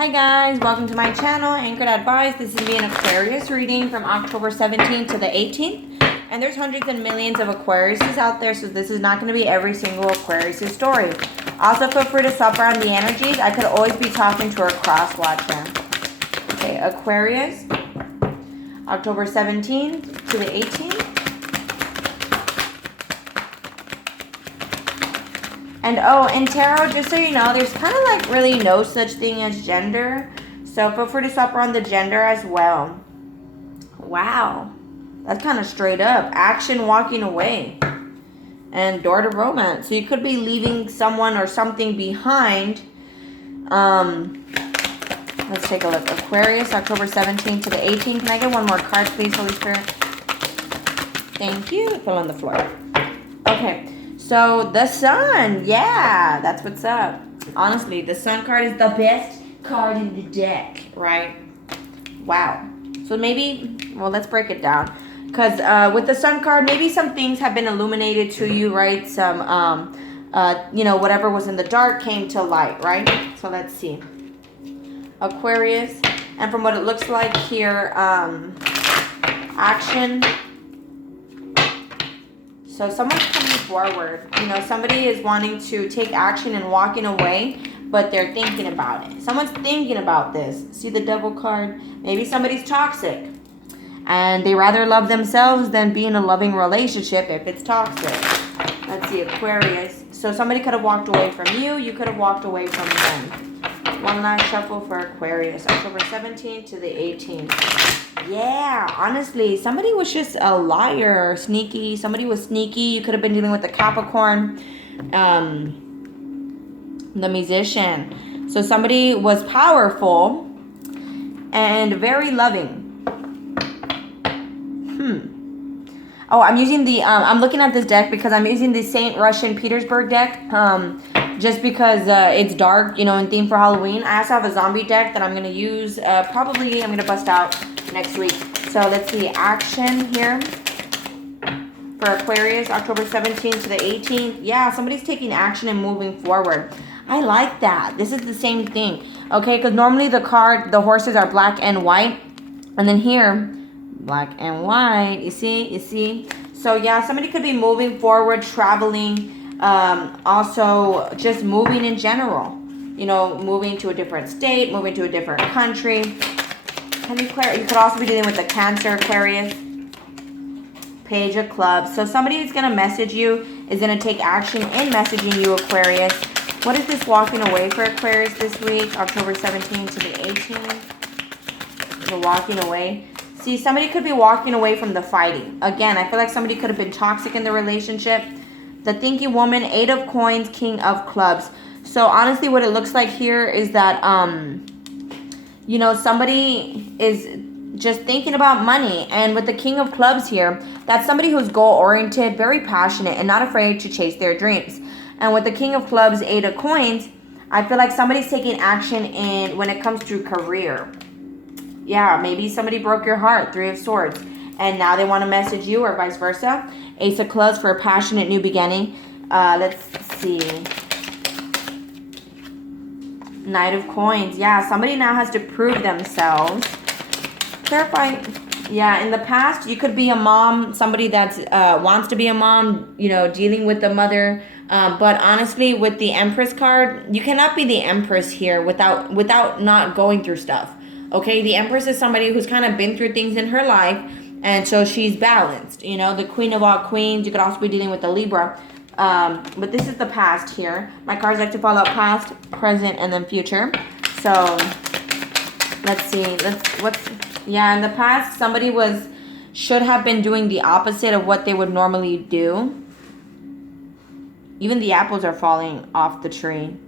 Hi guys, welcome to my channel, Anchoredadvice. This is me an Aquarius reading from October 17th to the 18th. And there's hundreds and millions of Aquariuses out there, so this is not going to be every single Aquarius' story. Also, feel free to swap around the energies. I could always be talking to a cross-watcher. Okay, Aquarius, October 17th to the 18th. And oh, in tarot, just so you know, there's kind of like really no such thing as gender. So feel free to swap around the gender as well. Wow. That's kind of straight up. Action, walking away. And door to romance. So you could be leaving someone or something behind. Let's take a look. Aquarius, October 17th to the 18th. Can I get one more card, please, Holy Spirit? Thank you. It fell on the floor. Okay. So, the sun, yeah, that's what's up. Honestly, the sun card is the best card in the deck, right? Wow. So maybe, well, let's break it down. Because with the sun card, maybe some things have been illuminated to you, right? Some, you know, whatever was in the dark came to light, right? So, let's see. Aquarius. And from what it looks like here, action. So someone's coming forward. You know, somebody is wanting to take action and walking away, but they're thinking about it. Someone's thinking about this. See the devil card? Maybe somebody's toxic. And they rather love themselves than be in a loving relationship if it's toxic. Let's see, Aquarius. So somebody could have walked away from you. You could have walked away from them. One last shuffle for Aquarius. October 17th to the 18th. Yeah, honestly, somebody was just a liar or sneaky. Somebody was sneaky. You could have been dealing with the Capricorn, the musician. So somebody was powerful and very loving. Oh, I'm using the, I'm looking at this deck because I'm using the St. Russian Petersburg deck. Just because it's dark, you know, in theme for Halloween. I also have a zombie deck that I'm going to use. Probably I'm going to bust out next week. So let's see, action here for Aquarius, October 17th to the 18th. Yeah, somebody's taking action and moving forward. I like that. This is the same thing. Okay, because normally the horses are black and white. And then here, black and white. You see? So yeah, somebody could be moving forward, traveling. Also just moving in general, you know, moving to a different state, moving to a different country. You could also be dealing with the Cancer, Aquarius, Page of Clubs. So somebody is going to message you, is going to take action in messaging you, Aquarius. What is this walking away for Aquarius this week? October 17th to the 18th. The walking away. See, somebody could be walking away from the fighting. Again, I feel like somebody could have been toxic in the relationship. The Thinky Woman, 8 of Coins, King of Clubs. So honestly, what it looks like here is that, you know, somebody is just thinking about money. And with the King of Clubs here, that's somebody who's goal-oriented, very passionate, and not afraid to chase their dreams. And with the King of Clubs, 8 of Coins, I feel like somebody's taking action in when it comes to career. Yeah, maybe somebody broke your heart, 3 of Swords. And now they want to message you or vice versa. Ace of Clubs for a passionate new beginning. Let's see. Knight of Coins. Yeah, somebody now has to prove themselves. Clarify. Yeah, in the past, you could be a mom. Somebody that wants to be a mom, you know, dealing with the mother. But honestly, with the Empress card, you cannot be the Empress here without not going through stuff. Okay, the Empress is somebody who's kind of been through things in her life. And so she's balanced, you know, the Queen of all queens. You could also be dealing with the Libra. But this is the past here. My cards like to follow up past, present, and then future. So, let's see. Yeah, in the past, somebody should have been doing the opposite of what they would normally do. Even the apples are falling off the tree.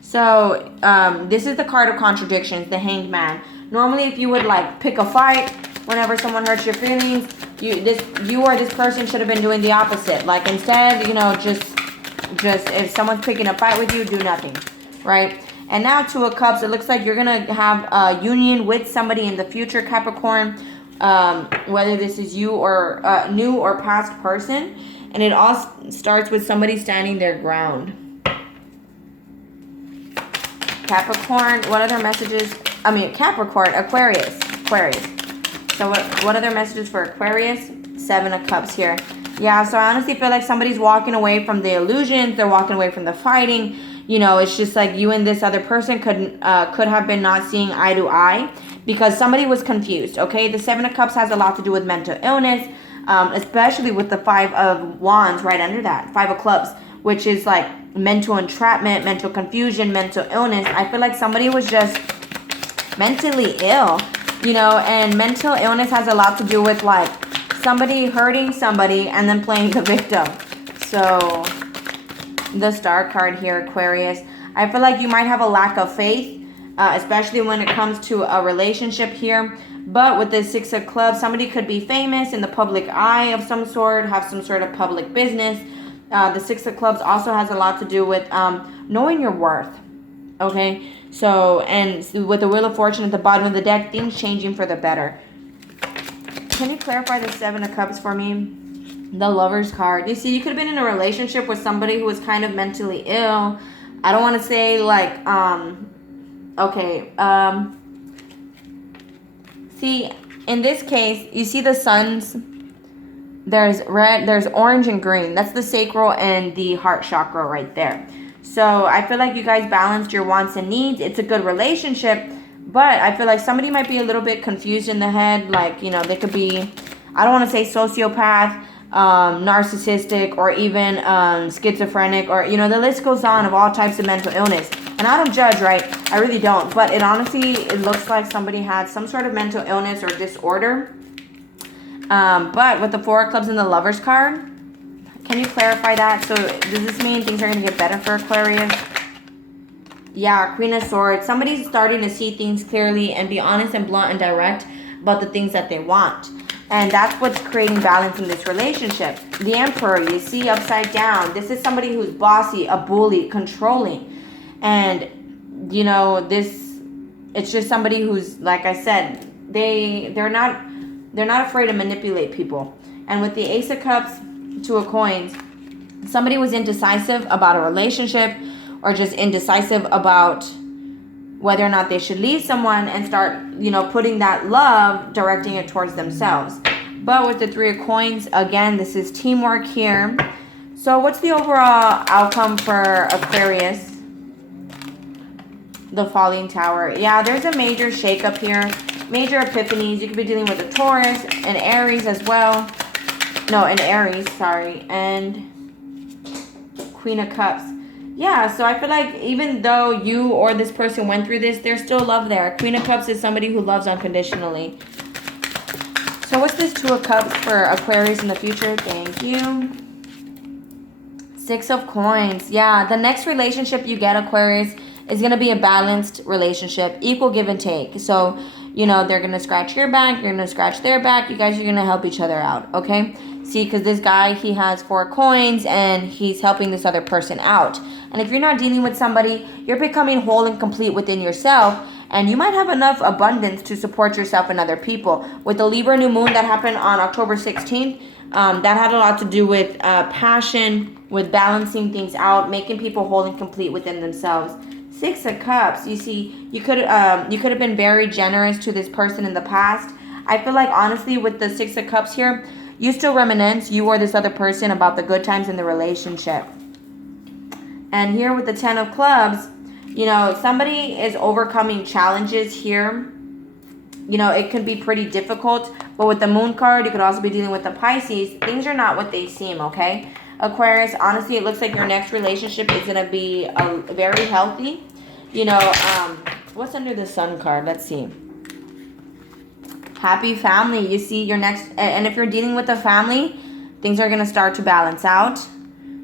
So, this is the card of contradictions, the Hanged Man. Normally, if you would, like, pick a fight, whenever someone hurts your feelings, you or this person should have been doing the opposite. Like, instead, you know, just if someone's picking a fight with you, do nothing, right? And now 2 of Cups, it looks like you're going to have a union with somebody in the future, Capricorn, whether this is you or new or past person. And it all starts with somebody standing their ground. Capricorn, what other messages? Capricorn, Aquarius. So what other messages for Aquarius? 7 of Cups here. Yeah, so I honestly feel like somebody's walking away from the illusions. They're walking away from the fighting. You know, it's just like you and this other person could have been not seeing eye to eye because somebody was confused, okay? The 7 of Cups has a lot to do with mental illness, especially with the 5 of Wands right under that, 5 of Clubs, which is like mental entrapment, mental confusion, mental illness. I feel like somebody was just mentally ill, you know, and mental illness has a lot to do with like somebody hurting somebody and then playing the victim. So the Star card here, Aquarius, I feel like you might have a lack of faith, especially when it comes to a relationship here. But with the 6 of Clubs, somebody could be famous in the public eye of some sort, have some sort of public business. The 6 of Clubs also has a lot to do with knowing your worth. Okay, so, and with the Wheel of Fortune at the bottom of the deck, things changing for the better. Can you clarify the 7 of Cups for me? The Lover's card. You see, you could have been in a relationship with somebody who was kind of mentally ill. I don't want to say like, see, in this case, you see the suns. There's red, there's orange and green. That's the sacral and the heart chakra right there. So I feel like you guys balanced your wants and needs. It's a good relationship, but I feel like somebody might be a little bit confused in the head. Like, you know, they could be, I don't want to say sociopath, narcissistic, or even schizophrenic, or, you know, the list goes on of all types of mental illness. And I don't judge, right? I really don't. But it honestly, it looks like somebody had some sort of mental illness or disorder. But with the 4 of Clubs and the Lover's card, can you clarify that? So does this mean things are going to get better for Aquarius? Yeah, Queen of Swords. Somebody's starting to see things clearly and be honest and blunt and direct about the things that they want. And that's what's creating balance in this relationship. The Emperor, you see upside down. This is somebody who's bossy, a bully, controlling. And, you know, it's just somebody who's, like I said, they're not afraid to manipulate people. And with the Ace of Cups, 2 of Coins, somebody was indecisive about a relationship or just indecisive about whether or not they should leave someone and start, you know, putting that love, directing it towards themselves. But with the 3 of Coins, again, this is teamwork here. So what's the overall outcome for Aquarius? The Falling Tower. Yeah, there's a major shakeup here. Major epiphanies. You could be dealing with a Taurus and Aries as well. No, an Aries, sorry. And Queen of Cups. Yeah, so I feel like even though you or this person went through this, there's still love there. Queen of Cups is somebody who loves unconditionally. So what's this 2 of Cups for Aquarius in the future? Thank you. 6 of Coins. Yeah, the next relationship you get, Aquarius, is going to be a balanced relationship. Equal give and take. So, you know, they're going to scratch your back. You're going to scratch their back. You guys are going to help each other out, okay? See, because this guy, he has 4 coins and he's helping this other person out. And if you're not dealing with somebody, you're becoming whole and complete within yourself. And you might have enough abundance to support yourself and other people. With the Libra new moon that happened on October 16th, that had a lot to do with passion, with balancing things out, making people whole and complete within themselves. 6 of Cups. You see, you could have been very generous to this person in the past. I feel like, honestly, with the 6 of Cups here, you still reminisce, you or this other person, about the good times in the relationship. And here with the 10 of Clubs, you know, somebody is overcoming challenges here. You know, it can be pretty difficult. But with the Moon card, you could also be dealing with the Pisces. Things are not what they seem, okay? Aquarius, honestly, it looks like your next relationship is going to be very healthy. You know, what's under the Sun card? Let's see. Happy family. You see your next, and if you're dealing with a family, things are going to start to balance out.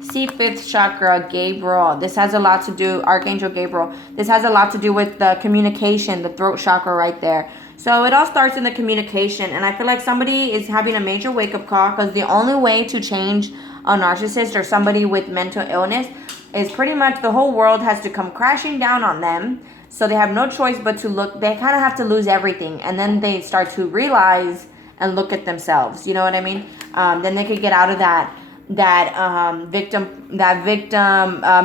See, 5th chakra, Gabriel. This has a lot to do, Archangel Gabriel. This has a lot to do with the communication, the throat chakra right there. So it all starts in the communication. And I feel like somebody is having a major wake-up call, because the only way to change a narcissist or somebody with mental illness is pretty much the whole world has to come crashing down on them. So they have no choice but to look. They kind of have to lose everything. And then they start to realize and look at themselves. You know what I mean? Then they could get out of that victim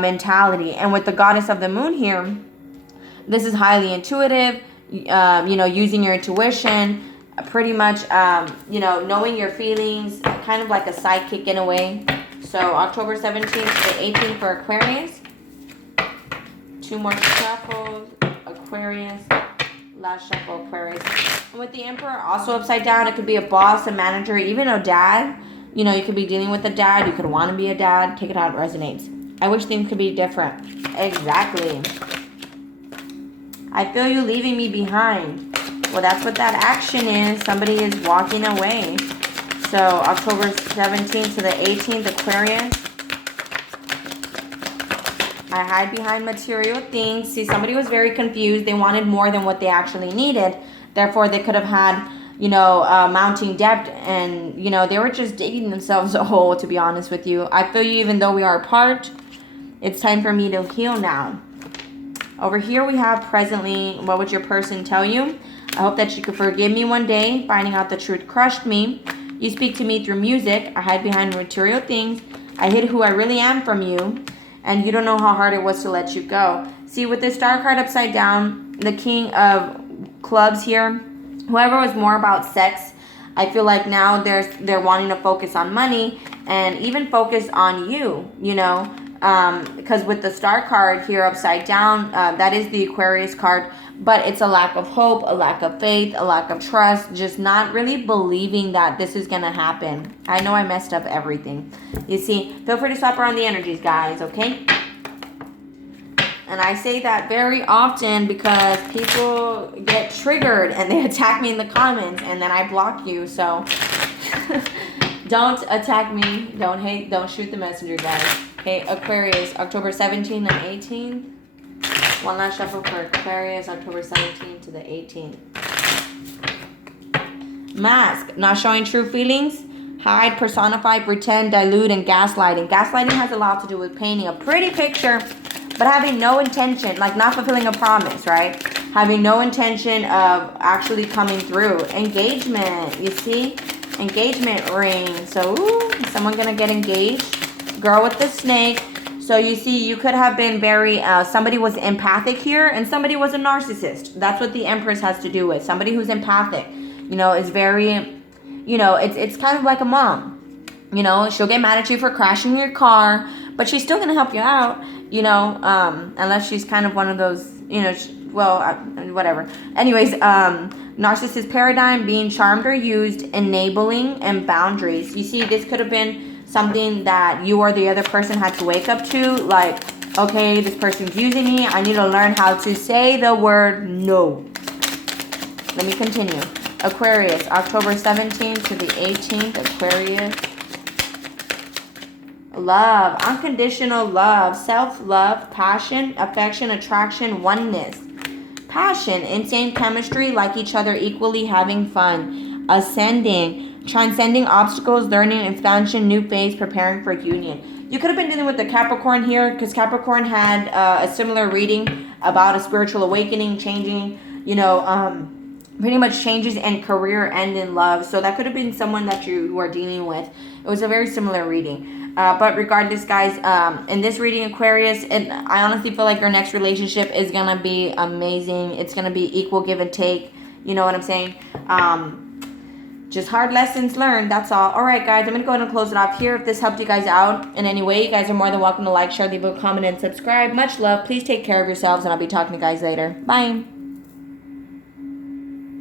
mentality. And with the Goddess of the Moon here, This is highly intuitive, using your intuition, pretty much, knowing your feelings, kind of like a sidekick in a way. So October 17th to the 18th for Aquarius. 2 more shuffles, Aquarius. Last shuffle, Aquarius. And with the Emperor also upside down, it could be a boss, a manager, even a dad. You could be dealing with a dad. You could want to be a dad. Take it how it resonates. I wish things could be different. Exactly. I feel you leaving me behind. Well, that's what that action is. Somebody is walking away. So October 17th to the 18th, Aquarius. I hide behind material things. See, somebody was very confused. They wanted more than what they actually needed. Therefore, they could have had, mounting debt. And, they were just digging themselves a hole, to be honest with you. I feel you even though we are apart. It's time for me to heal now. Over here we have presently, what would your person tell you? I hope that you could forgive me one day. Finding out the truth crushed me. You speak to me through music. I hide behind material things. I hid who I really am from you. And you don't know how hard it was to let you go. See, with this star card upside down, the King of Clubs here, whoever was more about sex, I feel like now they're wanting to focus on money and even focus on you, because with the star card here upside down, that is the Aquarius card, but it's a lack of hope, a lack of faith, a lack of trust, just not really believing that this is going to happen. I know I messed up everything. You see, feel free to swap around the energies, guys, okay? And I say that very often because people get triggered and they attack me in the comments and then I block you. So don't attack me. Don't hate. Don't shoot the messenger, guys. Okay, Aquarius, October 17th and 18th. One last shuffle for Aquarius, October 17th to the 18th. Mask, not showing true feelings. Hide, personify, pretend, dilute, and gaslighting. Gaslighting has a lot to do with painting a pretty picture, but having no intention, like not fulfilling a promise, right? Having no intention of actually coming through. Engagement, you see? Engagement ring. So, ooh, is someone going to get engaged? Girl with the snake. So you see, you could have been very, somebody was empathic here and somebody was a narcissist. That's what the Empress has to do with. Somebody who's empathic, is very, it's kind of like a mom. She'll get mad at you for crashing your car, but she's still going to help you out, unless she's kind of one of those, whatever. Anyways, narcissist paradigm, being charmed or used, enabling, and boundaries. You see, this could have been something that you or the other person had to wake up to, like, okay, this person's using me. I need to learn how to say the word no. Let me continue. Aquarius, October 17th to the 18th, Aquarius. Love, unconditional love, self-love, passion, affection, attraction, oneness. Passion, insane chemistry, like each other equally, having fun. Ascending, transcending obstacles, learning, expansion, new phase, preparing for union. You could have been dealing with the Capricorn here because Capricorn had a similar reading about a spiritual awakening, changing, pretty much changes in career and in love. So that could have been someone that you were dealing with. It was a very similar reading. But regardless, guys, in this reading, Aquarius, I honestly feel like your next relationship is going to be amazing. It's going to be equal give and take. You know what I'm saying? Just hard lessons learned. That's all. All right, guys, I'm going to go ahead and close it off here. If this helped you guys out in any way, you guys are more than welcome to like, share, leave a comment, and subscribe. Much love. Please take care of yourselves, and I'll be talking to you guys later. Bye.